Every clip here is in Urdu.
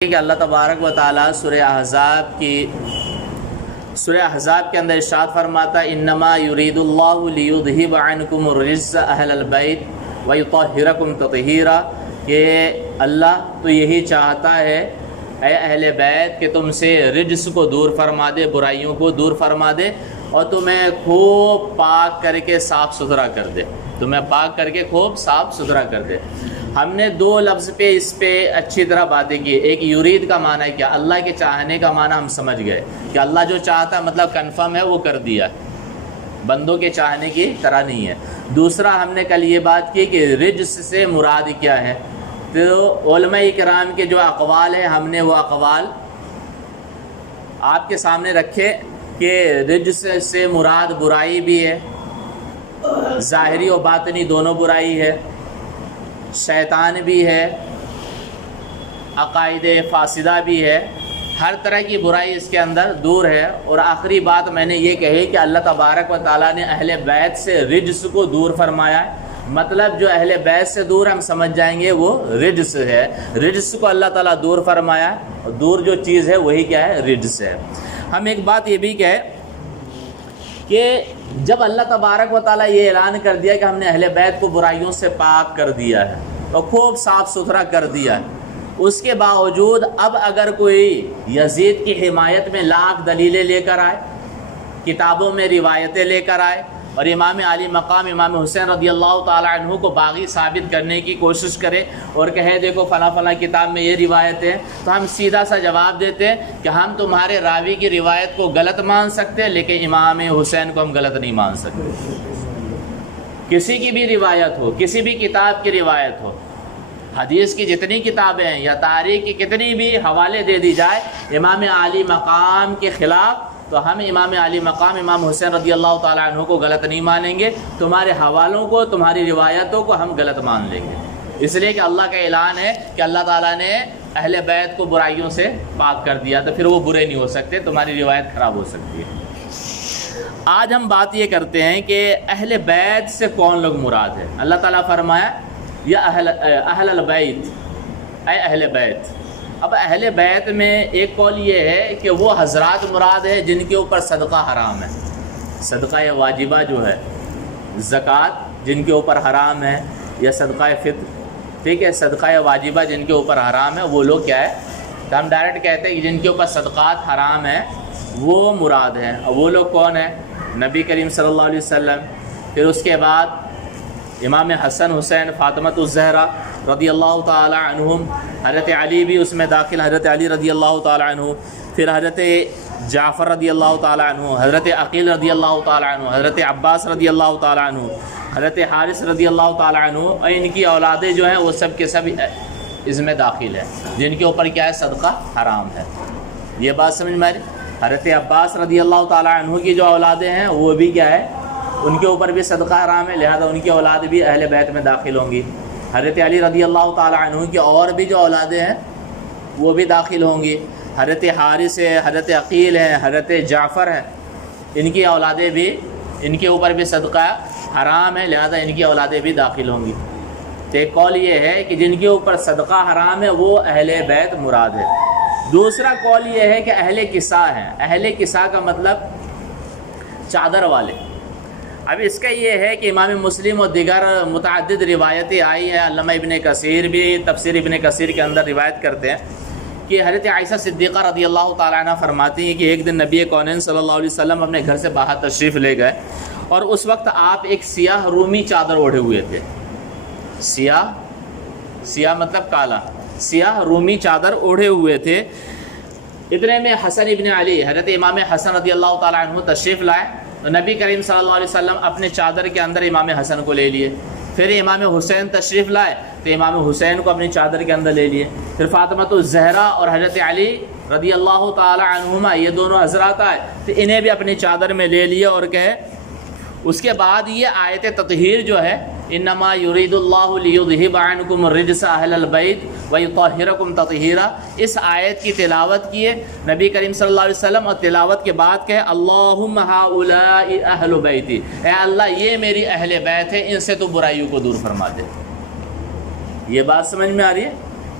کہ اللہ تبارک و تعالیٰ سورہ احزاب کے اندر ارشاد فرماتا ہے انما یرید اللہ لیذہب عنکم الرجس اہل البیت ویطہرکم تطہیرا، کہ اللہ تو یہی چاہتا ہے اے اہل بیت کہ تم سے رجس کو دور فرما دے، برائیوں کو دور فرما دے اور تمہیں خوب پاک کر کے صاف ستھرا کر دے، تمہیں پاک کر کے خوب صاف ستھرا کر دے۔ ہم نے دو لفظ پہ اس پہ اچھی طرح باتیں کی۔ ایک یرید کا معنی کیا، اللہ کے چاہنے کا معنی ہم سمجھ گئے کہ اللہ جو چاہتا ہے مطلب کنفرم ہے، وہ کر دیا، بندوں کے چاہنے کی طرح نہیں ہے۔ دوسرا ہم نے کل یہ بات کی کہ رجس سے مراد کیا ہے، تو علماء کرام کے جو اقوال ہیں ہم نے وہ اقوال آپ کے سامنے رکھے کہ رجس سے مراد برائی بھی ہے، ظاہری و باطنی دونوں برائی ہے، شیطان بھی ہے، عقائد فاسدہ بھی ہے، ہر طرح کی برائی اس کے اندر دور ہے۔ اور آخری بات میں نے یہ کہی کہ اللہ تبارک و تعالیٰ نے اہل بیت سے رجس کو دور فرمایا ہے، مطلب جو اہل بیت سے دور ہم سمجھ جائیں گے وہ رجس ہے، رجس کو اللہ تعالیٰ دور فرمایا، اور دور جو چیز ہے وہی کیا ہے، رجس ہے۔ ہم ایک بات یہ بھی کہیں کہ جب اللہ تبارک و تعالیٰ یہ اعلان کر دیا کہ ہم نے اہل بیت کو برائیوں سے پاک کر دیا ہے اور خوب صاف ستھرا کر دیا ہے، اس کے باوجود اب اگر کوئی یزید کی حمایت میں لاکھ دلیلیں لے کر آئے، کتابوں میں روایتیں لے کر آئے اور امام علی مقام امام حسین رضی اللہ تعالیٰ عنہ کو باغی ثابت کرنے کی کوشش کرے اور کہے دیکھو فلاں فلاں کتاب میں یہ روایت ہے، تو ہم سیدھا سا جواب دیتے ہیں کہ ہم تمہارے راوی کی روایت کو غلط مان سکتے ہیں لیکن امام حسین کو ہم غلط نہیں مان سکتے۔ کسی کی بھی روایت ہو، کسی بھی کتاب کی روایت ہو، حدیث کی جتنی کتابیں ہیں یا تاریخ کی کتنی بھی حوالے دے دی جائے امام علی مقام کے خلاف، تو ہم امام علی مقام امام حسین رضی اللہ تعالیٰ عنہ کو غلط نہیں مانیں گے، تمہارے حوالوں کو، تمہاری روایتوں کو ہم غلط مان لیں گے، اس لیے کہ اللہ کا اعلان ہے کہ اللہ تعالیٰ نے اہل بیت کو برائیوں سے پاک کر دیا، تو پھر وہ برے نہیں ہو سکتے، تمہاری روایت خراب ہو سکتی ہے۔ آج ہم بات یہ کرتے ہیں کہ اہل بیت سے کون لوگ مراد ہے۔ اللہ تعالیٰ فرمایا یا اہل البیت، اے اہل بیت۔ اب اہل بیت میں ایک قول یہ ہے کہ وہ حضرات مراد ہے جن کے اوپر صدقہ حرام ہے، صدقہ واجبہ جو ہے، زکوٰۃ جن کے اوپر حرام ہے، یا صدقہ فطر، ٹھیک ہے، صدقہ واجبہ جن کے اوپر حرام ہے، وہ لوگ کیا ہے، تو ہم ڈائریکٹ کہتے ہیں کہ جن کے اوپر صدقات حرام ہیں وہ مراد ہیں۔ اور وہ لوگ کون ہیں؟ نبی کریم صلی اللہ علیہ وسلم، پھر اس کے بعد امام حسن حسین فاطمۃ الزہرا رضی اللہ تعالیٰ عنہم، حضرت علی بھی اس میں داخل، حضرت علی رضی اللہ تعالیٰ عنہ، پھر حضرت جعفر رضی اللہ تعالیٰ عنہ، حضرت عقیل رضی اللہ تعالیٰ عنہ، حضرت عباس رضی اللہ تعالیٰ عنہ، حضرت حارث رضی اللہ تعالیٰ عنہ، اور ان کی اولادیں جو ہیں وہ سب کے سب اس میں داخل ہیں جن کے اوپر کیا ہے، صدقہ حرام ہے۔ یہ بات سمجھ میں آ رہی؟ حضرت عباس رضی اللہ تعالیٰ عنہ کی جو اولادیں ہیں وہ بھی کیا ہے، ان کے اوپر بھی صدقہ حرام ہے، لہذا ان کی اولاد بھی اہل بیت میں داخل ہوں گی۔ حضرت علی رضی اللہ تعالیٰ عنہ کی اور بھی جو اولادیں ہیں وہ بھی داخل ہوں گی، حضرت حارث ہے، حضرت عقیل ہے، حضرت جعفر ہے، ان کی اولادیں بھی، ان کے اوپر بھی صدقہ حرام ہے، لہذا ان کی اولادیں بھی داخل ہوں گی۔ تو ایک قول یہ ہے کہ جن کے اوپر صدقہ حرام ہے وہ اہل بیت مراد ہے۔ دوسرا قول یہ ہے کہ اہل کسا ہیں۔ اہل کسا کا مطلب چادر والے۔ اب اس کا یہ ہے کہ امام مسلم اور دیگر متعدد روایتیں آئی ہیں، علامہ ابن کثیر بھی تفسیر ابن کثیر کے اندر روایت کرتے ہیں کہ حضرت عائشہ صدیقہ رضی اللہ تعالیٰ عنہ فرماتی ہیں کہ ایک دن نبی کونین صلی اللہ علیہ وسلم اپنے گھر سے باہر تشریف لے گئے اور اس وقت آپ ایک سیاہ رومی چادر اوڑھے ہوئے تھے۔ سیاہ مطلب کالا، سیاہ رومی چادر اوڑھے ہوئے تھے۔ اتنے میں حسن ابن علی، حضرت امام حسن رضی اللہ تعالیٰ عنہ تشریف لائے، تو نبی کریم صلی اللہ علیہ وسلم اپنے چادر کے اندر امام حسن کو لے لیے، پھر امام حسین تشریف لائے تو امام حسین کو اپنی چادر کے اندر لے لیے، پھر فاطمۃ الزہرا اور حضرت علی رضی اللہ تعالی عنہما یہ دونوں حضرات آئے تو انہیں بھی اپنی چادر میں لے لیا اور کہے۔ اس کے بعد یہ آیت تطہیر جو ہے، انما یرید اللہ لیذہب عنکم الرجس اہل البیت ویطہرکم تطہیرا، اس آیت کی تلاوت کیے نبی کریم صلی اللہ علیہ وسلم، اور تلاوت کے بعد کہے اللہم ہؤلاء اہل بیتی، اے اللہ یہ میری اہل بیت ہے، ان سے تو برائیوں کو دور فرما دے۔ یہ بات سمجھ میں آ رہی ہے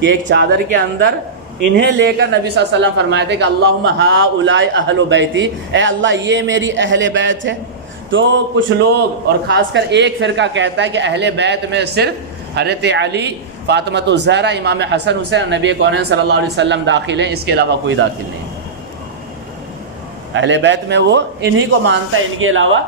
کہ ایک چادر کے اندر انہیں لے کر نبی صلی اللہ علیہ وسلم فرمائے تھے کہ اللہم ہؤلاء اہل بیتی، اے اللہ یہ میری اہل بیت ہے۔ تو کچھ لوگ اور خاص کر ایک فرقہ کہتا ہے کہ اہل بیت میں صرف حضرت علی، فاطمہ الزہرا، امام حسن حسین، نبی کونین صلی اللہ علیہ وسلم داخل ہیں، اس کے علاوہ کوئی داخل نہیں۔ اہل بیت میں وہ انہی کو مانتا ہے، ان کے علاوہ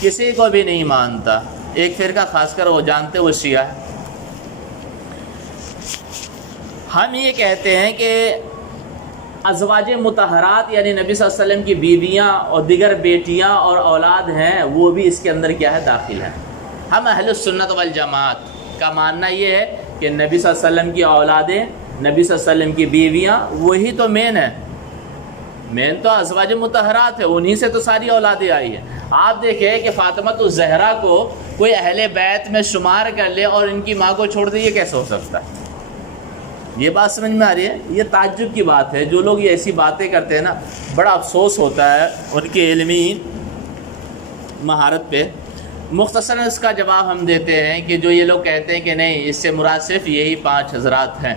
کسی کو بھی نہیں مانتا۔ ایک فرقہ خاص کر وہ جانتے وہ شیعہ ہے۔ ہم یہ کہتے ہیں کہ ازواج مطہرات یعنی نبی صلی اللہ علیہ وسلم کی بیویاں اور دیگر بیٹیاں اور اولاد ہیں، وہ بھی اس کے اندر کیا ہے؟ داخل ہیں۔ ہم اہل السنت والجماعت کا ماننا یہ ہے کہ نبی صلی اللہ علیہ وسلم کی اولادیں، نبی صلی اللہ علیہ وسلم کی بیویاں، وہی تو مین ہے، مین تو ازواج مطہرات ہے، انہی سے تو ساری اولادیں آئی ہیں۔ آپ دیکھیں کہ فاطمہ الزہرا کو کوئی اہل بیت میں شمار کر لے اور ان کی ماں کو چھوڑ دے، یہ کیسے ہو سکتا ہے؟ یہ بات سمجھ میں آ رہی ہے؟ یہ تعجب کی بات ہے۔ جو لوگ یہ ایسی باتیں کرتے ہیں نا، بڑا افسوس ہوتا ہے ان کی علمی مہارت پہ۔ مختصراً اس کا جواب ہم دیتے ہیں کہ جو یہ لوگ کہتے ہیں کہ نہیں، اس سے مراد صرف یہی 5 حضرات ہیں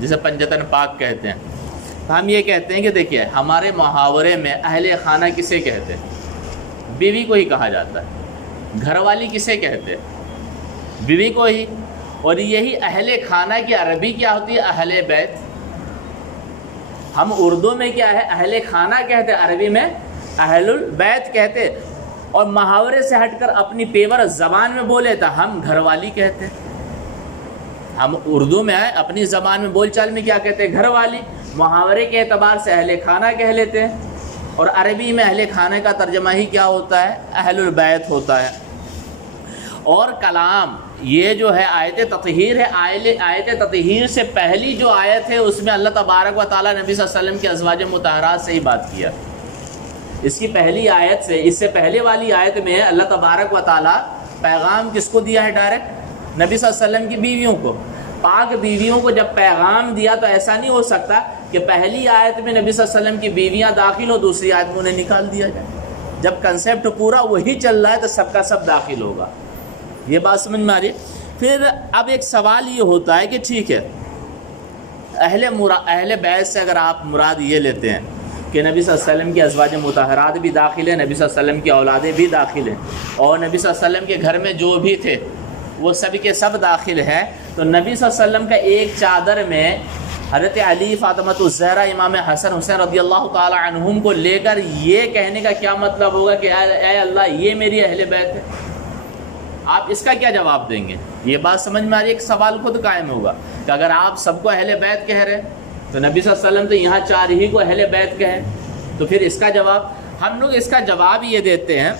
جسے پنجتن پاک کہتے ہیں، ہم یہ کہتے ہیں کہ دیکھیے ہمارے محاورے میں اہل خانہ کسے کہتے ہیں؟ بیوی کو ہی کہا جاتا ہے۔ گھر والی کسے کہتے ہیں؟ بیوی کو ہی۔ اور یہی اہل خانہ کی عربی کیا ہوتی ہے؟ اہل بیت۔ ہم اردو میں کیا ہے؟ اہل خانہ کہتے، عربی میں اہل البیت کہتے، اور محاورے سے ہٹ کر اپنی پیور زبان میں بولے تو ہم گھر والی کہتے۔ ہم اردو میں آئے اپنی زبان میں بول چال میں کیا کہتے ہیں؟ گھر والی۔ محاورے کے اعتبار سے اہل خانہ کہہ لیتے ہیں، اور عربی میں اہل خانہ کا ترجمہ ہی کیا ہوتا ہے؟ اہل البیت ہوتا ہے۔ اور کلام یہ جو ہے آیت تطہیر ہے، آیت تطہیر سے پہلی جو آیت ہے اس میں اللہ تبارک و تعالیٰ نبی صلی اللہ علیہ وسلم کی ازواج مطہرات سے ہی بات کیا۔ اس کی پہلی آیت سے، اس سے پہلے والی آیت میں اللہ تبارک و تعالیٰ پیغام کس کو دیا ہے؟ ڈائریکٹ نبی صلی اللہ علیہ وسلم کی بیویوں کو، پاک بیویوں کو جب پیغام دیا تو ایسا نہیں ہو سکتا کہ پہلی آیت میں نبی صلی اللہ علیہ وسلم کی بیویاں داخل ہو، دوسری آیت میں انہیں نکال دیا جائے۔ جب کنسیپٹ پورا وہی چل رہا ہے تو سب کا سب داخل ہوگا۔ یہ بات سمجھ میں آ رہی ہے؟ پھر اب ایک سوال یہ ہوتا ہے کہ ٹھیک ہے، اہل بیت سے اگر آپ مراد یہ لیتے ہیں کہ نبی صلی اللہ علیہ وسلم کی ازواج مطہرات بھی داخل ہیں، نبی صلی اللہ علیہ وسلم کی اولادیں بھی داخل ہیں، اور نبی صلی اللہ علیہ وسلم کے گھر میں جو بھی تھے وہ سب کے سب داخل ہیں، تو نبی صلی اللہ علیہ وسلم کا ایک چادر میں حضرت علی، فاطمہ الزہرا، امام حسن حسین رضی اللہ تعالی عنہم کو لے کر یہ کہنے کا کیا مطلب ہوگا کہ اے اللہ یہ میری اہل بیت ہے؟ آپ اس کا کیا جواب دیں گے؟ یہ بات سمجھ میں آ رہی ہے؟ ایک سوال خود قائم ہوگا کہ اگر آپ سب کو اہل بیت کہہ رہے تو نبی صلی اللہ علیہ وسلم تو یہاں 4 ہی کو اہل بیت کہیں، تو پھر اس کا جواب ہم لوگ اس کا جواب یہ دیتے ہیں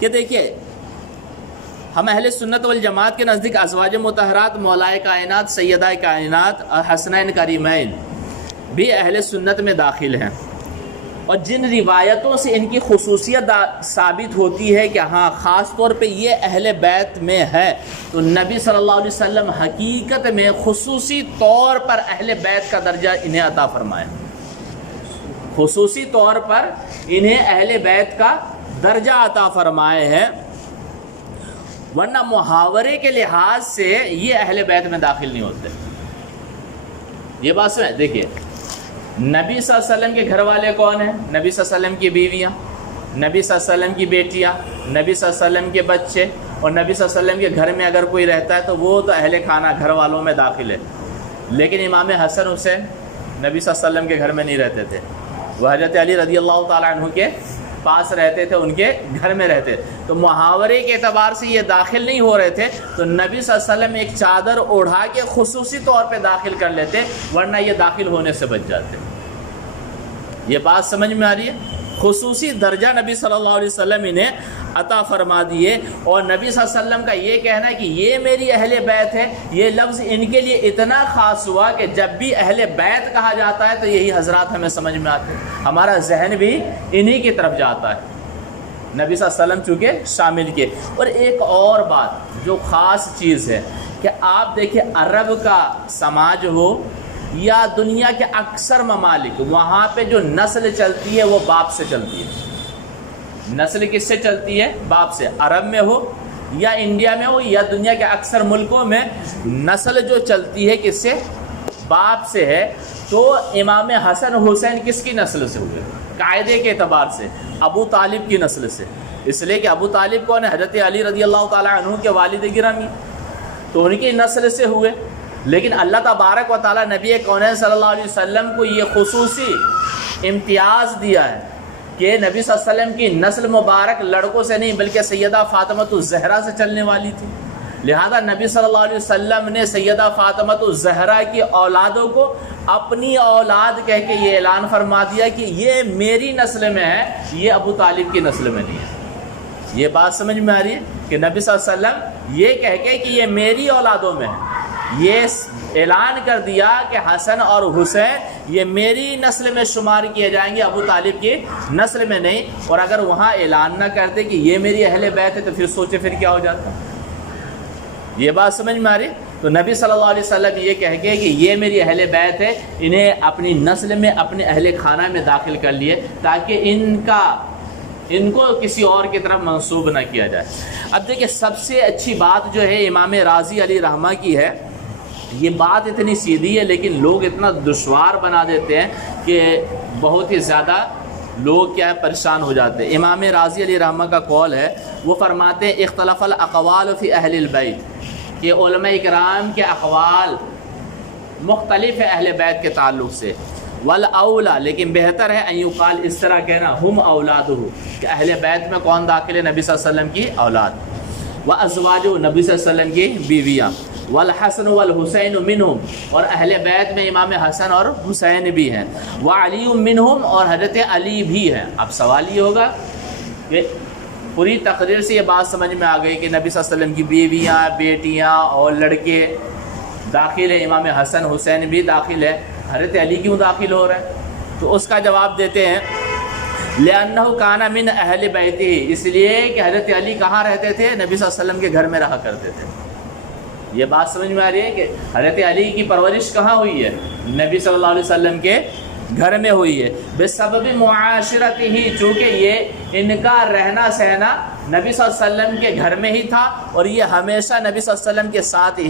کہ دیکھیے ہم اہل سنت والجماعت کے نزدیک ازواج مطہرات، مولائے کائنات، سیدہ کائنات اور حسنین کریمین بھی اہل سنت میں داخل ہیں، اور جن روایتوں سے ان کی خصوصیت ثابت ہوتی ہے کہ ہاں خاص طور پہ یہ اہل بیت میں ہے، تو نبی صلی اللہ علیہ وسلم حقیقت میں خصوصی طور پر اہل بیت کا درجہ انہیں عطا فرمایا، خصوصی طور پر انہیں اہل بیت کا درجہ عطا فرمائے ہیں، ورنہ محاورے کے لحاظ سے یہ اہل بیت میں داخل نہیں ہوتے۔ یہ بات سمجھیں۔ دیکھیے نبی صلی اللہ علیہ وسلم کے گھر والے کون ہیں؟ نبی صلی اللہ علیہ وسلم کی بیویاں، نبی صلی اللہ علیہ وسلم کی بیٹیاں، نبی صلی اللہ علیہ وسلم کے بچے، اور نبی صلی اللہ علیہ وسلم کے گھر میں اگر کوئی رہتا ہے تو وہ تو اہل خانہ گھر والوں میں داخل ہے۔ لیکن امام حسن حسین نبی صلی اللہ علیہ وسلم کے گھر میں نہیں رہتے تھے، وہ حضرت علی رضی اللہ تعالیٰ عنہ کے پاس رہتے تھے، ان کے گھر میں رہتے، تو محاورے کے اعتبار سے یہ داخل نہیں ہو رہے تھے، تو نبی صلی اللہ علیہ وسلم ایک چادر اوڑھا کے خصوصی طور پہ داخل کر لیتے، ورنہ یہ داخل ہونے سے بچ جاتے۔ یہ بات سمجھ میں آ رہی ہے؟ خصوصی درجہ نبی صلی اللہ علیہ وسلم انہیں عطا فرما دیے، اور نبی صلی اللہ علیہ وسلم کا یہ کہنا ہے کہ یہ میری اہل بیت ہے، یہ لفظ ان کے لیے اتنا خاص ہوا کہ جب بھی اہل بیت کہا جاتا ہے تو یہی حضرات ہمیں سمجھ میں آتے ہیں، ہمارا ذہن بھی انہی کی طرف جاتا ہے، نبی صلی اللہ علیہ وسلم چونکہ شامل کیے۔ اور ایک اور بات جو خاص چیز ہے کہ آپ دیکھیں عرب کا سماج ہو یا دنیا کے اکثر ممالک، وہاں پہ جو نسل چلتی ہے وہ باپ سے چلتی ہے۔ نسل کس سے چلتی ہے؟ باپ سے۔ عرب میں ہو یا انڈیا میں ہو یا دنیا کے اکثر ملکوں میں نسل جو چلتی ہے کس سے؟ باپ سے ہے تو امام حسن حسین کس کی نسل سے ہوئے؟ قاعدے کے اعتبار سے ابو طالب کی نسل سے، اس لیے کہ ابو طالب کون ہے؟ حضرت علی رضی اللہ تعالیٰ عنہ کے والد گرامی، تو ان کی نسل سے ہوئے۔ لیکن اللہ تبارک و تعالیٰ نبی کونین صلی اللہ علیہ وسلم کو یہ خصوصی امتیاز دیا ہے کہ نبی صلی اللہ علیہ وسلم کی نسل مبارک لڑکوں سے نہیں بلکہ سیدہ فاطمۃ الزہرا سے چلنے والی تھی، لہذا نبی صلی اللہ علیہ وسلم نے سیدہ فاطمۃ الزہرا کی اولادوں کو اپنی اولاد کہہ کے یہ اعلان فرما دیا کہ یہ میری نسل میں ہے، یہ ابو طالب کی نسل میں نہیں ہے۔ یہ بات سمجھ میں آ رہی ہے کہ نبی صلی اللہ علیہ وسلم یہ کہہ کے کہ یہ میری اولادوں میں ہے، یہ اعلان کر دیا کہ حسن اور حسین یہ میری نسل میں شمار کیے جائیں گے، ابو طالب کی نسل میں نہیں۔ اور اگر وہاں اعلان نہ کرتے کہ یہ میری اہل بیت ہے تو پھر سوچے پھر کیا ہو جاتا۔ یہ بات سمجھ میں آ رہی؟ تو نبی صلی اللہ علیہ وسلم یہ کہہ کے کہ یہ میری اہل بیت ہے، انہیں اپنی نسل میں اپنے اہل خانہ میں داخل کر لیے تاکہ ان کو کسی اور کی طرف منسوب نہ کیا جائے۔ اب دیکھیں سب سے اچھی بات جو ہے امام راضی علیہ رحمہ کی ہے، یہ بات اتنی سیدھی ہے لیکن لوگ اتنا دشوار بنا دیتے ہیں کہ بہت ہی زیادہ لوگ کیا ہے پریشان ہو جاتے ہیں۔ امام راضی علیہ رحمہ کا قول ہے، وہ فرماتے ہیں اختلف الاقوال فی اہل البیت، کہ علماء اکرام کے اقوال مختلف ہے اہل بیت کے تعلق سے، والاولا لیکن بہتر ہے ان یقال اس طرح کہنا ہم اولادہ، کہ اہل بیت میں کون داخل ہے؟ نبی صلی اللہ علیہ وسلم کی اولاد، وازواجہ نبی صلی اللہ علیہ وسلم کی بیویاں، والحسن والحسین منہم اور اہل بیت میں امام حسن اور حسین بھی ہیں، وعلی منہم اور حضرت علی بھی ہیں۔ اب سوال یہ ہوگا کہ پوری تقریر سے یہ بات سمجھ میں آ گئی کہ نبی صلی اللہ علیہ وسلم کی بیویاں، بیٹیاں اور لڑکے داخل ہیں، امام حسن حسین بھی داخل ہے، حضرت علی کیوں داخل ہو رہا ہے؟ تو اس کا جواب دیتے ہیں لِأَنَّهُ كَانَ مِنْ أَهْلِ بَيْتِهِ، اس لیے کہ حضرت علی کہاں رہتے تھے؟ نبی صلی اللہ علیہ وسلم کے گھر میں رہا کرتے تھے۔ یہ بات سمجھ میں آ رہی ہے کہ حضرت علی کی پرورش کہاں ہوئی ہے؟ نبی صلی اللہ علیہ وسلم کے گھر میں ہوئی ہے، بسبب معاشرتہ، چونکہ یہ ان کا رہنا سہنا نبی صلی اللہ علیہ وسلم کے گھر میں ہی تھا اور یہ ہمیشہ نبی صلی اللہ علیہ وسلم کے ساتھ ہی